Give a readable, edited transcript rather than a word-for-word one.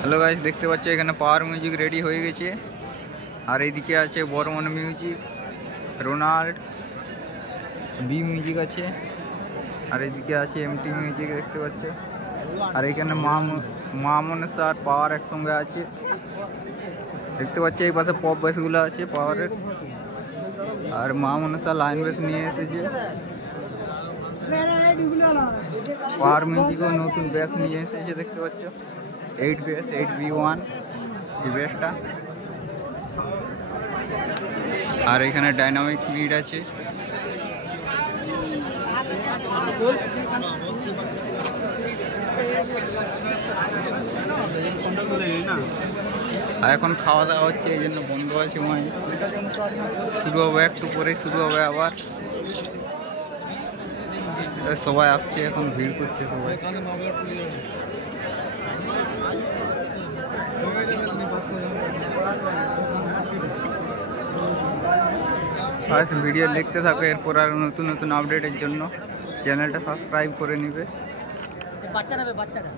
Hello guys, দেখতে পাচ্ছ এখানে পাওয়ার মিউজিক রেডি হয়ে গেছে। আর এইদিকে আছে Burman music, Ronald B music আছে, আর এইদিকে আছে এমটি মিউজিক দেখতে পাচ্ছ। আর এখানে মা মনসা আর পাওয়ার একসঙ্গে আছে দেখতে পাচ্ছ। এই পাশে পপ বেসগুলো আছে পাওয়ারের, আর মা মনসা লাইন বেস নিয়ে এসেছে। পাওয়ার মিউজিকও নতুন বেস নিয়ে এসেছে দেখতে পাচ্ছ, 8 বেস 8V1 এই বেসটা। আর এখানে ডাইনামিক মিড আছে। আর এখন খাওয়া দাওয়া হচ্ছে, এই জন্য বন্ধ আছে মাইক। শুরু হবে একটু পরে, শুরু হবে আবার। সবাই আসছে, এখন ভিড় করছে সবাই। ভিডিও দেখতে থাকো, এরপর আর নতুন নতুন আপডেটের জন্য চ্যানেলটা সাবস্ক্রাইব করে নিবে। বাচ্চা নেবে বাচ্চাটা।